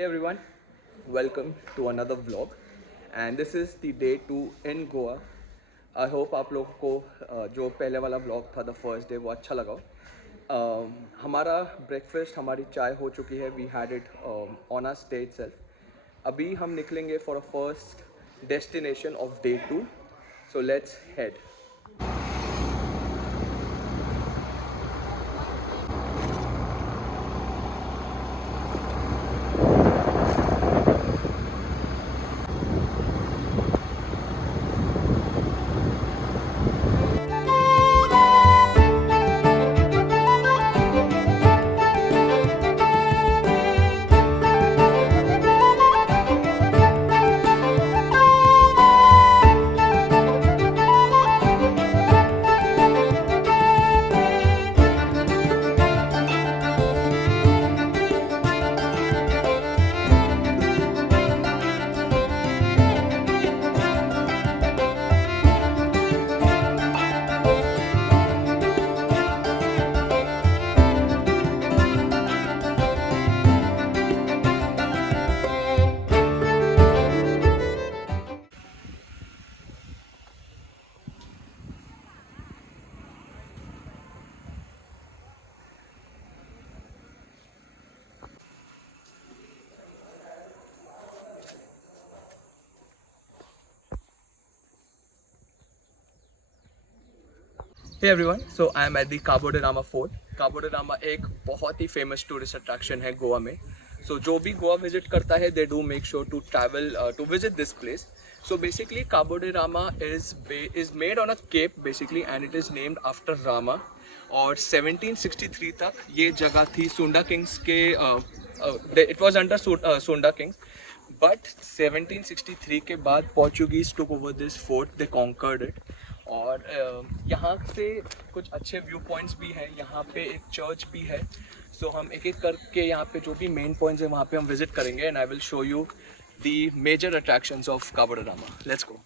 Hey everyone, welcome to another vlog and this is the day 2 in Goa. I hope आप लोगों को जो पहले वाला vlog था the first day वो अच्छा लगा. हमारा breakfast हमारी चाय हो चुकी है. We had it on our stay itself. अभी हम निकलेंगे for a first destination of day 2. So let's head. Hey everyone, so I am at the Cabo de Rama Fort. Cabo de Rama एक बहुत ही famous tourist attraction है गोवा में. So जो भी गोवा visit करता है, they do make sure to travel to visit this place. So basically Cabo de Rama is made on a cape basically and it is named after Rama. और 1763 तक ये जगह थी सुंडा किंग्स के it was under Sunda Kings. But 1763 के बाद Portuguese took over this fort, they conquered it. और यहाँ से कुछ अच्छे व्यू पॉइंट्स भी हैं. यहाँ पे एक चर्च भी है. सो हम एक एक करके यहाँ पे जो भी मेन पॉइंट्स हैं वहाँ पे हम विजिट करेंगे and I will show you the major attractions of Cabo de Rama. Let's go.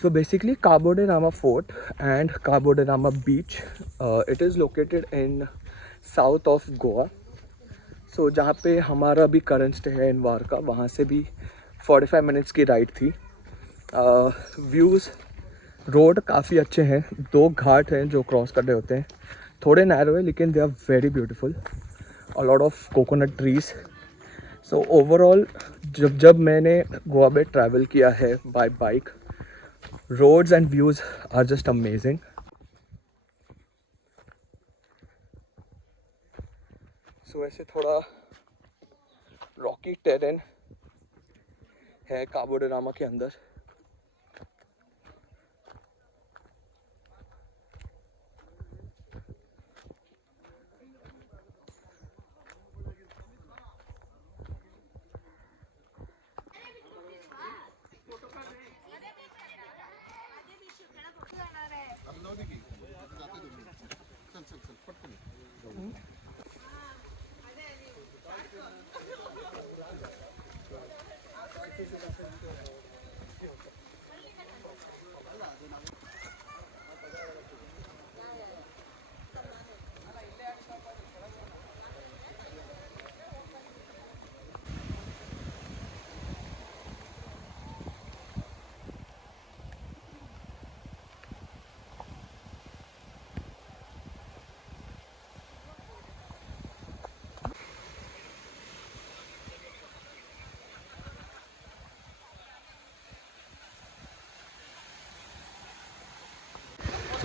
So basically Cabo de Rama Fort and Cabo de Rama Beach, it is located in south of Goa. So जहाँ पे हमारा भी current stay है इन वारका, वहाँ से भी 45 मिनट्स की राइड थी. व्यूज़ रोड काफ़ी अच्छे हैं. 2 घाट हैं जो क्रॉस करने होते हैं. थोड़े नैरो है लेकिन they are very beautiful. A lot of coconut trees. So overall जब मैंने गोवा में ट्रैवल किया है by bike, roads and views are just amazing. So ऐसे थोड़ा रॉकी टेरेन है काबो डे रामा के अंदर.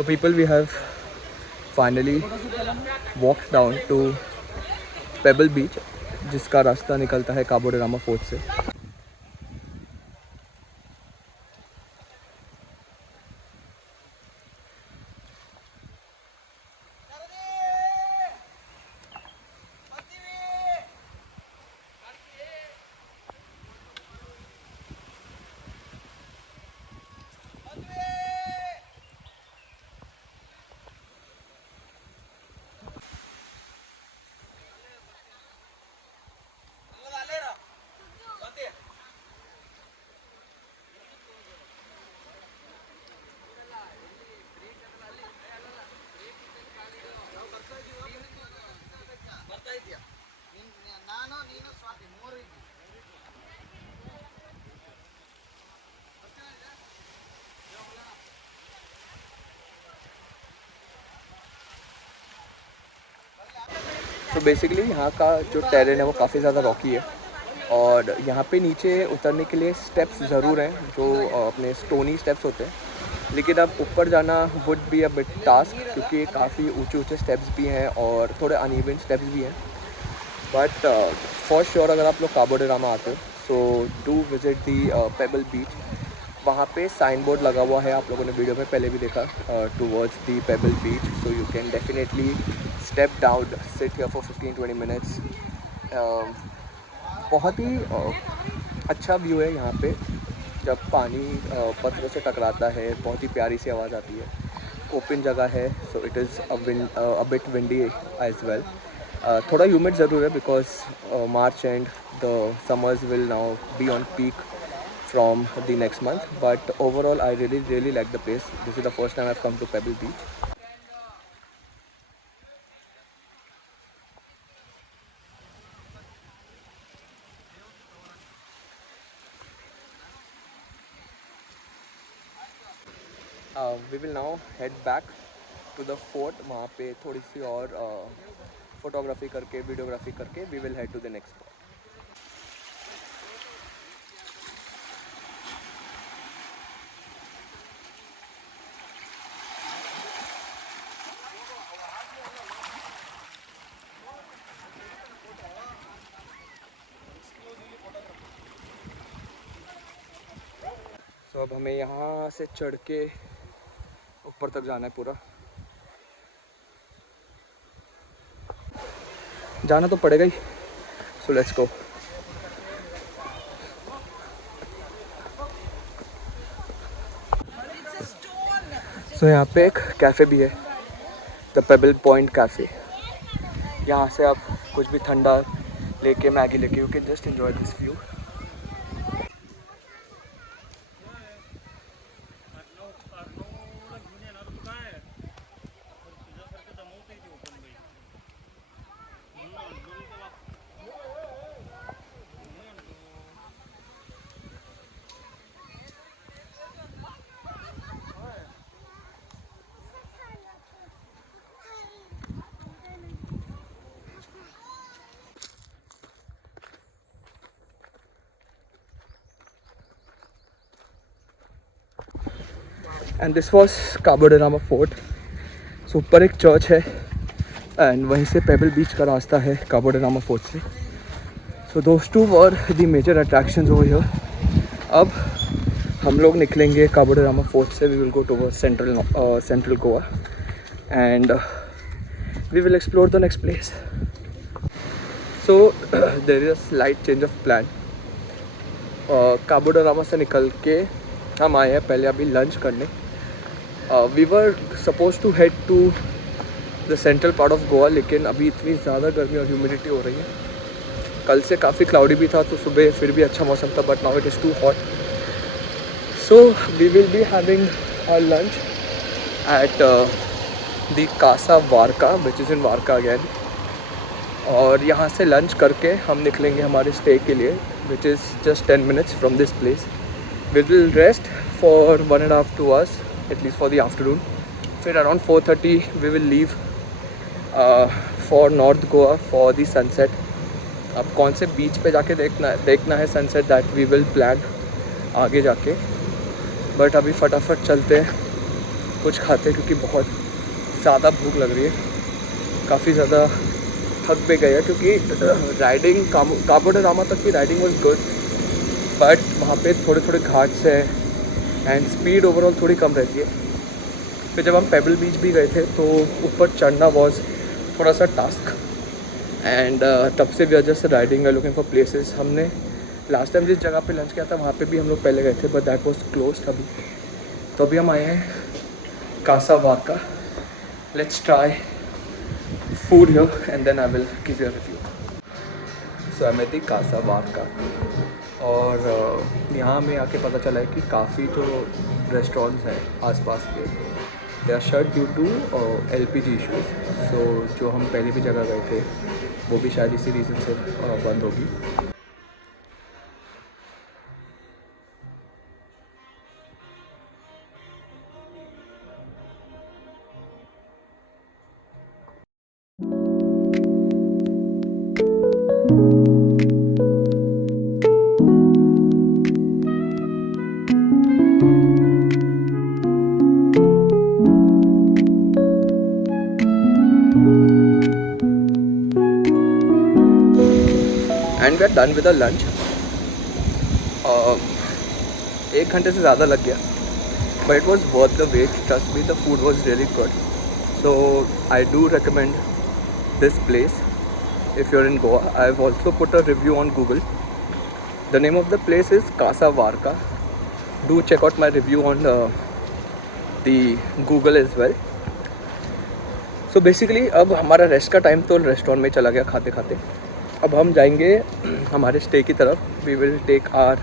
So people, we have finally walked down to Pebble Beach, जिसका रास्ता निकलता है काबो डे रामा फोर्ट से. तो बेसिकली यहाँ का जो टेरेन है वो काफ़ी ज़्यादा रॉकी है और यहाँ पे नीचे उतरने के लिए स्टेप्स ज़रूर हैं जो अपने स्टोनी स्टेप्स होते हैं, लेकिन अब ऊपर जाना would be a bit task क्योंकि काफ़ी ऊंचे ऊंचे स्टेप्स भी हैं और थोड़े अनइवन स्टेप्स भी हैं. बट फॉर श्योर अगर आप लोग काबो डे रामा आते हो so do visit the pebble beach. वहाँ पे साइन बोर्ड लगा हुआ है, आप लोगों ने वीडियो में पहले भी देखा, towards the pebble beach. So you can definitely step down, sit here for 15-20 मिनट्स. बहुत ही अच्छा व्यू है यहाँ पे. जब पानी पत्थरों से टकराता है बहुत ही प्यारी सी आवाज़ आती है. ओपन जगह है so it is a bit windy as well. थोड़ा ह्यूमिड ज़रूर है because March and the summers will now be on peak from the next month, but overall I really like the place. This is the first time I've come to Pebble Beach. We will now head back to the fort. वहाँ पे थोड़ी सी और फोटोग्राफी करके वीडियोग्राफी करके we will head to the next spot. तो अब हमें यहाँ से चढ़ के ऊपर तक जाना है. पूरा जाना तो पड़ेगा ही. So let's go. सो यहाँ पे एक कैफ़े भी है, द पेबल पॉइंट कैफ़े. यहाँ से आप कुछ भी ठंडा लेके मैगी लेके you can just enjoy this view. And this was काबो डे रामा फोर्ट. सो ऊपर एक चर्च है एंड वहीं से पेबल बीच का रास्ता है काबो डे रामा फोर्ट से. So those two were the major attractions over here. अब हम लोग निकलेंगे काबो डे रामा फोर्ट से. We will go towards central Goa and we will explore the next place. So there is a slight change of plan. Cabo de Rama से निकल के हम आए हैं पहले अभी लंच करने. We were suppose to head to the central part of Goa, लेकिन अभी इतनी ज़्यादा गर्मी और ह्यूमिडिटी हो रही है. कल से काफ़ी क्लाउडी भी था तो सुबह फिर भी अच्छा मौसम था, but now it is too hot. So we will be having our lunch at the Casa Varca which is in Varca again. और यहाँ से लंच करके हम निकलेंगे हमारे स्टे के लिए which is just 10 minutes from this place. We will rest for 1.5 to 2 hours, at least for the afternoon. फिर around 4:30 we will leave for North Goa for the sunset. अब कौन से बीच पे जाके देखना है sunset that we will plan आगे जाके. बट अभी फटाफट चलते हैं कुछ खाते हैं क्योंकि बहुत ज़्यादा भूख लग रही है, काफ़ी ज़्यादा थक भी गया क्योंकि राइडिंग काबो डे रामा तक की राइडिंग वॉज गुड, बट वहाँ पे थोड़े थोड़े घाट्स है एंड स्पीड ओवरऑल थोड़ी कम रहती है। फिर जब हम पेबल बीच भी गए थे तो ऊपर चढ़ना वॉज थोड़ा सा टास्क, एंड तब से we are just riding looking for places. हमने लास्ट टाइम जिस जगह पे लंच किया था वहाँ पे भी हम लोग पहले गए थे, बट दैट वॉज क्लोज्ड अभी। तो अभी हम आए हैं Casa Varca. Let's try food here and then I will give you a review. So I am at Casa Varca, और यहाँ हमें आके पता चला है कि काफ़ी जो रेस्टोरेंट्स हैं आसपास के, they are shut due to LPG issues. So जो हम पहले भी जगह गए थे वो भी शायद इसी रीज़न से बंद होगी। And we are done with the lunch. 1 घंटे से ज़्यादा लग गया, but it was worth the wait. Trust me, the food was really good. So I do recommend this place if you're in Goa. I've also put a review on Google. The name of the place is Casa Varka. Do check out my review on the Google as well. So basically अब हमारा रेस्ट का टाइम तो रेस्टोरेंट में चला गया खाते खाते। अब हम जाएंगे हमारे स्टे की तरफ. We will take our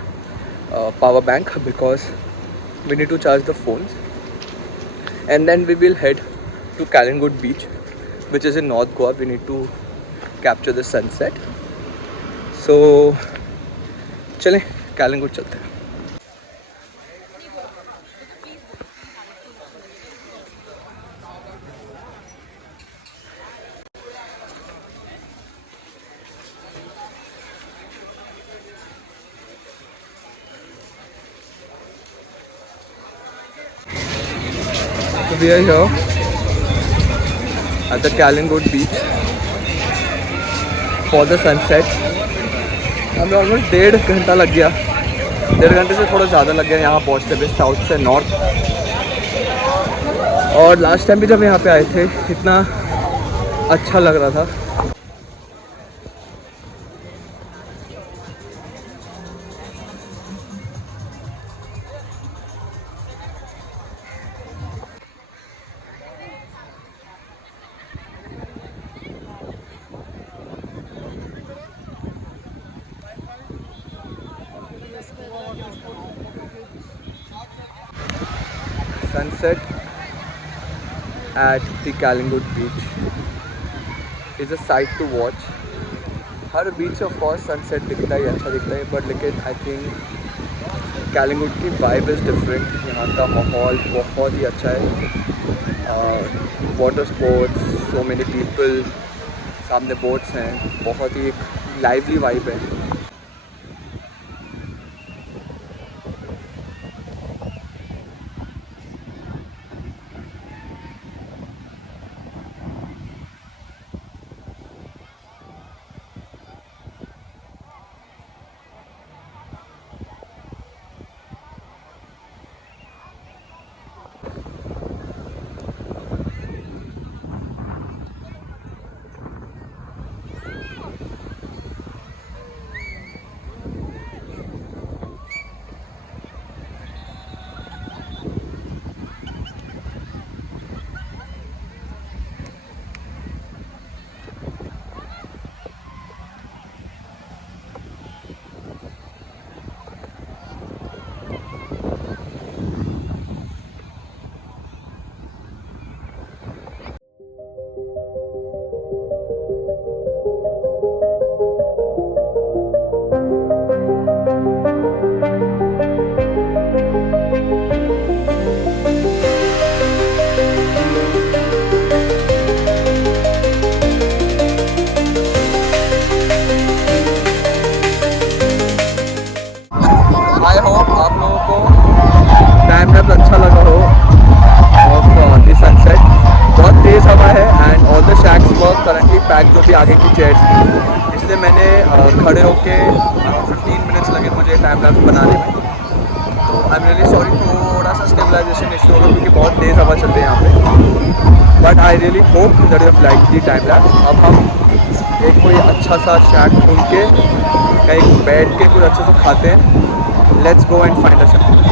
power bank because we need to charge the phones, and then we will head to Calangute beach, which is in North Goa. We need to capture the sunset. So चलें Calangute चलते हैं. So we are here at the Calangute beach for the sunset. हमें ऑलमोस्ट 1.5 घंटा लग गया, 1.5 घंटे से थोड़ा ज़्यादा लग गया यहाँ पहुँचते हुए साउथ से नॉर्थ. और लास्ट टाइम भी जब यहाँ पे आए थे इतना अच्छा लग रहा था. Sunset at the Calangute beach is a sight to watch. Her beach of course sunset दिखता है, अच्छा दिखता है, बट लेकिन आई थिंक Calangute की वाइब इज़ डिफरेंट. यहाँ का माहौल बहुत ही अच्छा है. Water sports, so many people, सामने बोट्स हैं, बहुत ही एक लाइवली वाइब है. है and all the shacks work currently pack जो भी आगे की चेयर्स थी, इसलिए मैंने खड़े होके अराउंड 15 मिनट्स लगे मुझे टाइम लैप्स बनाने में। तो आई एम रियली सॉरी, थोड़ा सा स्टेबलाइजेशन इशू होगा क्योंकि बहुत तेज़ हवा चल रही है यहाँ पे, but I really hope that you have like the time lapse. अब हम एक कोई अच्छा सा शैक ढूंढ के कहीं बैठ के कुछ अच्छे से खाते हैं। Let's go and find a shack.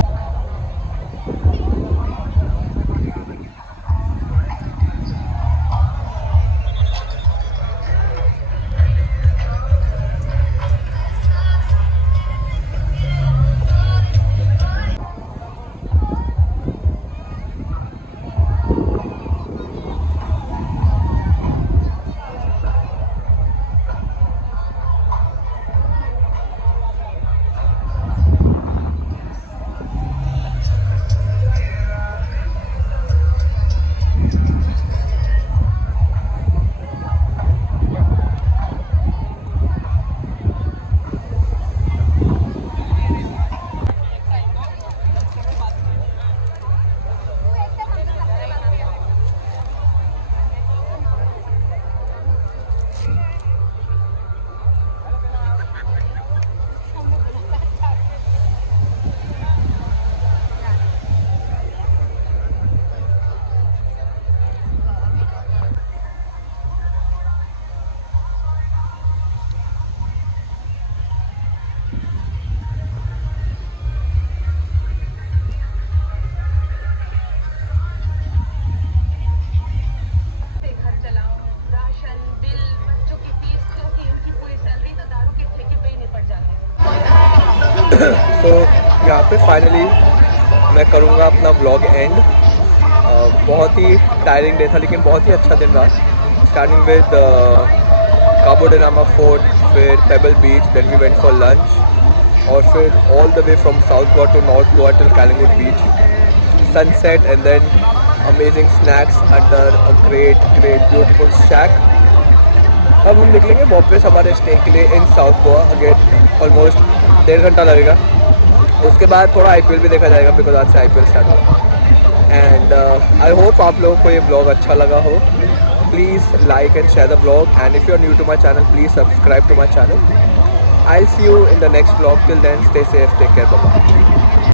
तो यहाँ पे फाइनली मैं करूँगा अपना व्लॉग एंड। बहुत ही टायरिंग डे था लेकिन बहुत ही अच्छा दिन रहा। Starting with Cabo de Rama fort, फिर pebble beach, then we went for lunch, और फिर all the way from south Goa to north Goa till Calangute beach, sunset and then amazing snacks under a great beautiful shack. अब हम निकलेंगे वापस हमारे स्टे के लिए in south Goa. Again almost 1.5 घंटा लगेगा। उसके बाद थोड़ा IPL भी देखा जाएगा बिकॉज आज से IPL स्टार्ट होगा। एंड आई होप आप लोगों को ये ब्लॉग अच्छा लगा हो। Please like and share the blog, and if you are new to my channel please subscribe to my channel. I see you in the next blog. Till then stay safe, take care, bye bye.